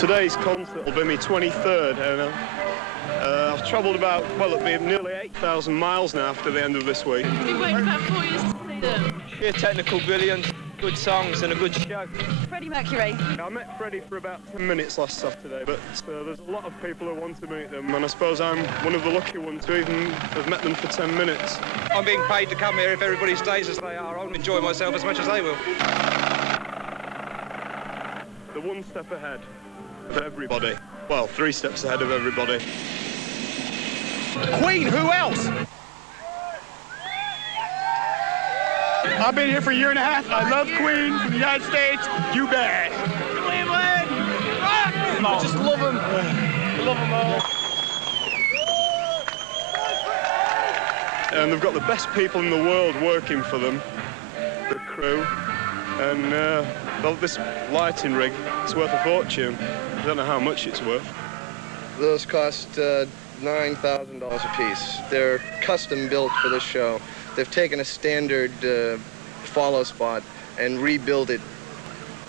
Today's concert will be my 23rd, and I've travelled about, well, it'll be nearly 8,000 miles now after the end of this week. You've been waiting about 4 years to see them. Sheer technical brilliance, good songs and a good show. Freddie Mercury. I met Freddie for about 10 minutes last Saturday, but there's a lot of people who want to meet them, and I suppose I'm one of the lucky ones who even have met them for 10 minutes. I'm being paid to come here. If everybody stays as they are, I'll enjoy myself as much as they will. They're one step ahead of everybody. Well, 3 steps ahead of everybody. Queen, who else? I've been here for a year and a half. I love Queen from the United States. You bet. Cleveland! I just love them. I love them all. And they've got the best people in the world working for them, the crew. And well, this lighting rig, it's worth a fortune. I don't know how much it's worth. Those cost $9,000 a piece. They're custom built for this show. They've taken a standard follow spot and rebuilt it,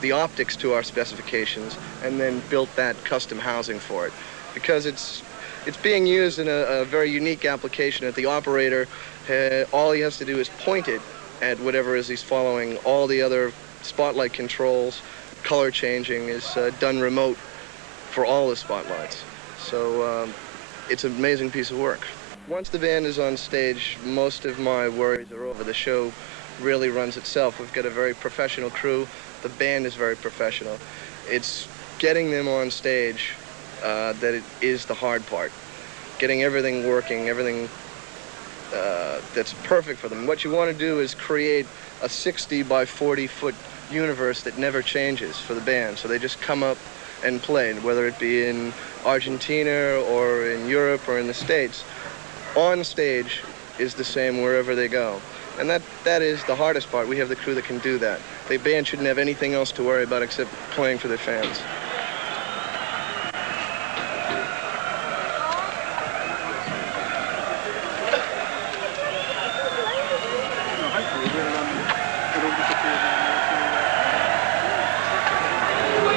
the optics to our specifications, and then built that custom housing for it. Because it's being used in a very unique application that the operator, all he has to do is point it at whatever it is he's following. All the other spotlight controls, color changing is done remote for all the spotlights. So it's an amazing piece of work. Once the band is on stage, most of my worries are over. The show really runs itself. We've got a very professional crew. The band is very professional. It's getting them on stage that it is the hard part. Getting everything working, everything that's perfect for them. What you want to do is create a 60 by 40 foot universe that never changes for the band. So they just come up and play, whether it be in Argentina or in Europe or in the States. On stage is the same wherever they go. And that is the hardest part. We have the crew that can do that. The band shouldn't have anything else to worry about except playing for their fans.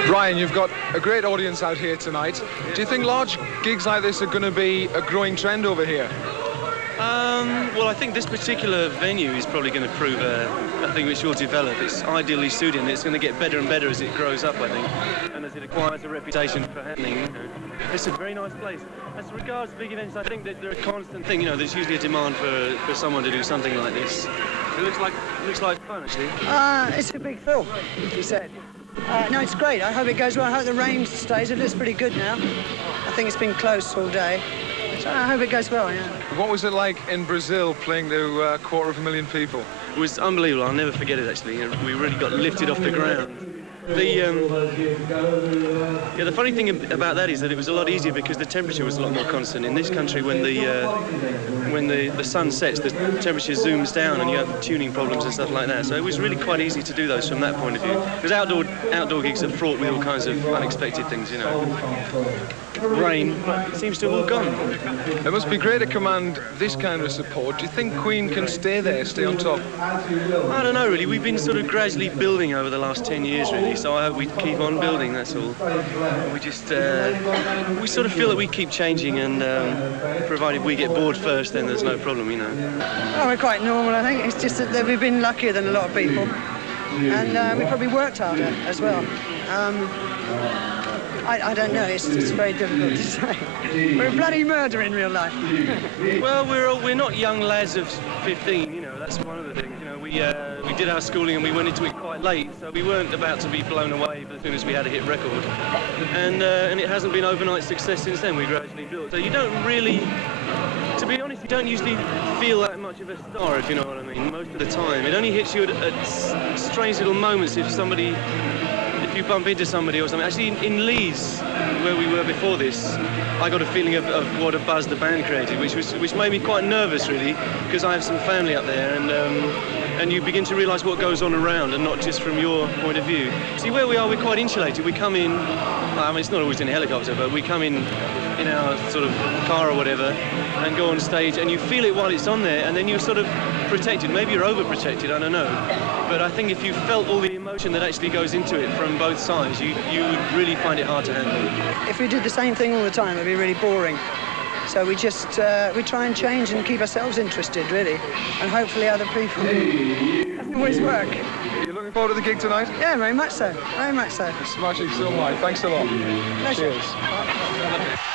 Brian, you've got a great audience out here tonight. Do you think large gigs like this are going to be a growing trend over here? Well, I think this particular venue is probably going to prove a thing which will develop. It's ideally suited, and it's going to get better and better as it grows up, I think, and as it acquires a reputation for happening. It's a very nice place. As regards big events, I think that they're a constant thing. You know, there's usually a demand for someone to do something like this. It looks like fun, actually. It's a big thrill, he said. No, it's great. I hope it goes well. I hope the rain stays. It looks pretty good now. I think it's been close all day. So I hope it goes well, yeah. What was it like in Brazil playing to 250,000 people? It was unbelievable. I'll never forget it, actually. We really got lifted off the ground. The funny thing about that is that it was a lot easier because the temperature was a lot more constant. In this country, when the sun sets, the temperature zooms down and you have tuning problems and stuff like that. So it was really quite easy to do those from that point of view. Because outdoor gigs are fraught with all kinds of unexpected things, you know. Rain, but it seems to have all gone. It must be great to command this kind of support. Do you think Queen can stay on top? I don't know, really. We've been sort of gradually building over the last 10 years, really. So I hope we keep on building, that's all. We just, we sort of feel that we keep changing, and provided we get bored first, then there's no problem, you know. Oh, we're quite normal, I think. It's just that we've been luckier than a lot of people. And we probably worked harder as well. I don't know, it's very difficult to say. We're a bloody murder in real life. Well, we're not young lads of 15, you know, that's one of the things. You know, we did our schooling and we went into it quite late, so we weren't about to be blown away as soon as we had a hit record. And it hasn't been overnight success since then. We gradually built. So you don't really, to be honest, you don't usually feel that much of a star, if you know what I mean, most of the time. It only hits you at strange little moments if you bump into somebody or something. Actually, in Leeds, where we were before this, I got a feeling of what a buzz the band created, which made me quite nervous, really, because I have some family up there, and you begin to realise what goes on around, and not just from your point of view. See, where we are, we're quite insulated. We come in, I mean, it's not always in a helicopter, but we come in our sort of car or whatever, and go on stage, and you feel it while it's on there, and then you're sort of protected. Maybe you're overprotected, I don't know. But I think if you felt all the emotion that actually goes into it from both sides, you would really find it hard to handle. If we did the same thing all the time, it'd be really boring. So we just we try and change and keep ourselves interested, really, and hopefully other people. Doesn't always work. Are you looking forward to the gig tonight? Yeah, very much so. Very much so. Smashing, so am I. Thanks a lot. Pleasure. Cheers.